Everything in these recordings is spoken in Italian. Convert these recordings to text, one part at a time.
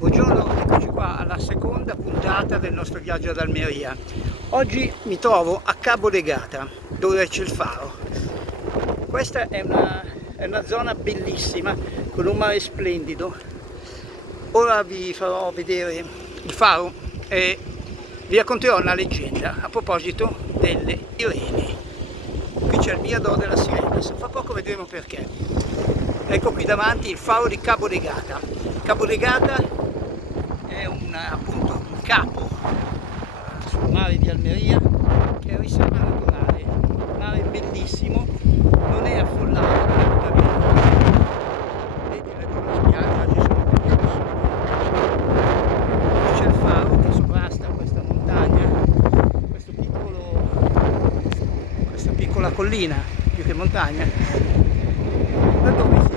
Buongiorno, eccoci qua alla seconda puntata del nostro viaggio ad Almeria. Oggi mi trovo a Cabo de Gata, dove c'è il faro. Questa è una zona bellissima, con un mare splendido. Ora vi farò vedere il faro e vi racconterò una leggenda a proposito delle sirene. Qui c'è il mirador della sirena, fra poco vedremo perché. Ecco qui davanti il faro di Cabo de Gata. Cabo de Gata è appunto un capo sul mare di Almeria, che è riserva naturale, un mare bellissimo, non è affollato, vedete la spiaggia, ci sono delle persone. Qui c'è il faro che sovrasta questa montagna, questa piccola collina, più che montagna, da dove si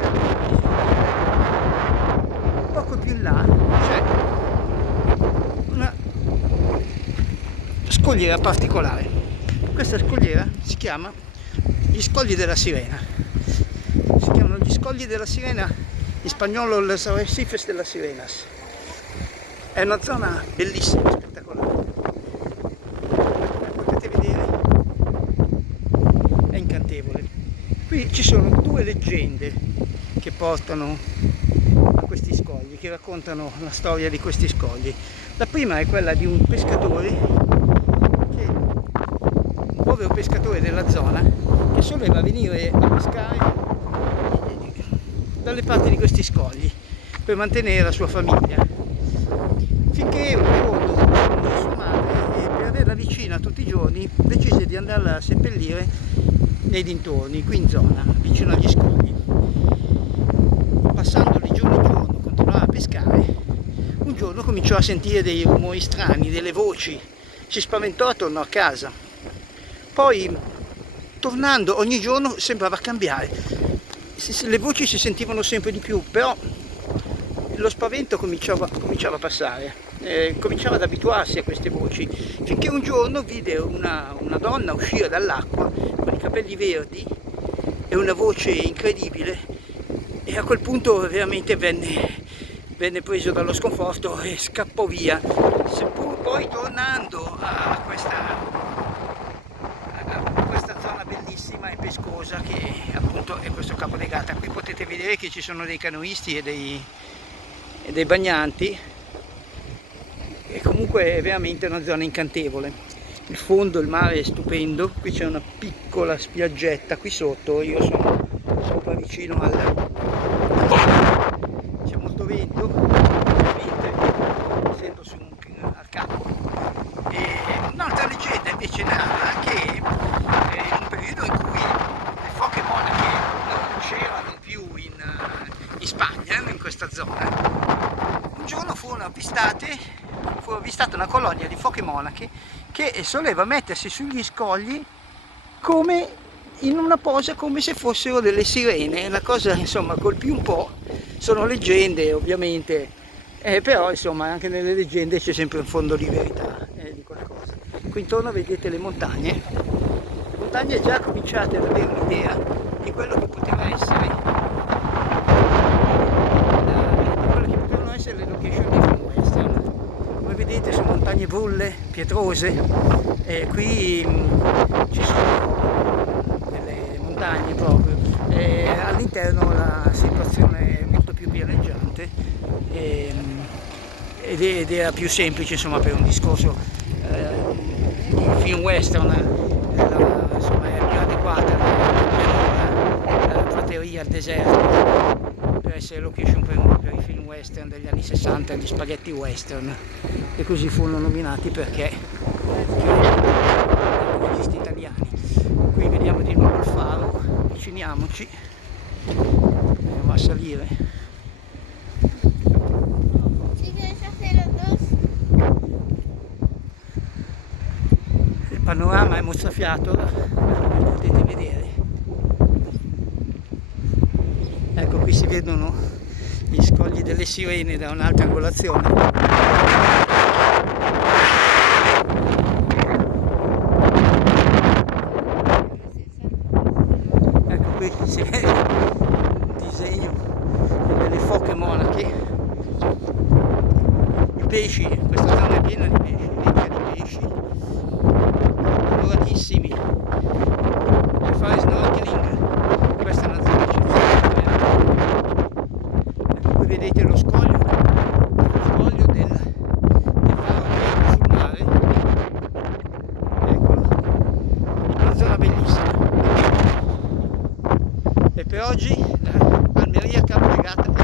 poco più in là c'è una scogliera particolare. Questa scogliera si chiama gli Scogli della Sirena. Si chiamano gli Scogli della Sirena, in spagnolo Los Arrecifes de las Sirenas. È una zona bellissima, spettacolare. Potete vedere, è incantevole. Qui ci sono due leggende che portano a questi scogli, che raccontano la storia di questi scogli. La prima è quella di un pescatore, un povero pescatore della zona, che soleva venire a pescare dalle parti di questi scogli per mantenere la sua famiglia, finché un giorno sua madre, per averla vicina tutti i giorni, decise di andarla a seppellire nei dintorni, qui in zona, vicino agli scogli. Passando di giorno in giorno, continuava a pescare. Un giorno cominciò a sentire dei rumori strani, delle voci, si spaventò e tornò a casa. Poi, tornando ogni giorno, sembrava cambiare. Le voci si sentivano sempre di più, però lo spavento cominciava a passare, cominciava ad abituarsi a queste voci, finché un giorno vide una donna uscire dall'acqua con i capelli verdi e una voce incredibile, e a quel punto veramente venne preso dallo sconforto e scappò via, seppur poi tornando a questa zona bellissima e pescosa che appunto è questo Cabo de Gata. Qui potete vedere che ci sono dei canoisti e dei bagnanti, e comunque è veramente una zona incantevole. Il fondo, il mare è stupendo, qui c'è una piccola spiaggetta qui sotto, io sono qua vicino c'è molto vento, ovviamente essendo al capo. E un'altra leggenda invece narra che in un periodo in cui le foche monache non c'erano più in Spagna, in questa zona, un giorno fu avvistata una colonia di foche monache che soleva mettersi sugli scogli come in una posa, come se fossero delle sirene. La cosa insomma colpì un po', sono leggende ovviamente, però insomma anche nelle leggende c'è sempre un fondo di verità di qualcosa. Qui intorno vedete le montagne già cominciate ad avere un'idea di quello che poteva essere le location di film western. Come vedete sono montagne brulle, pietrose, e qui ci sono delle montagne proprio, e all'interno la situazione è molto più pianeggiante ed era più semplice insomma per un discorso di film western, insomma è più adeguata la prateria al deserto per essere location per i film western degli anni 60, gli spaghetti western, e così furono nominati perché erano registi italiani. Qui vediamo di nuovo il faro, avviciniamoci, andiamo a salire. Il panorama è mozzafiato, come potete vedere. Ecco, qui si vedono gli scogli delle sirene da un'altra angolazione. Ecco, qui si vede un disegno delle foche monache pesci, questa zona è piena di pesci, ricca di pesci, coloratissimi, per fare snorkeling. Questa è una zona eccezionale. Ecco, qui vedete lo scoglio del faro Greco sul mare. Eccolo, una zona bellissima. E per oggi Almeria Capo Legata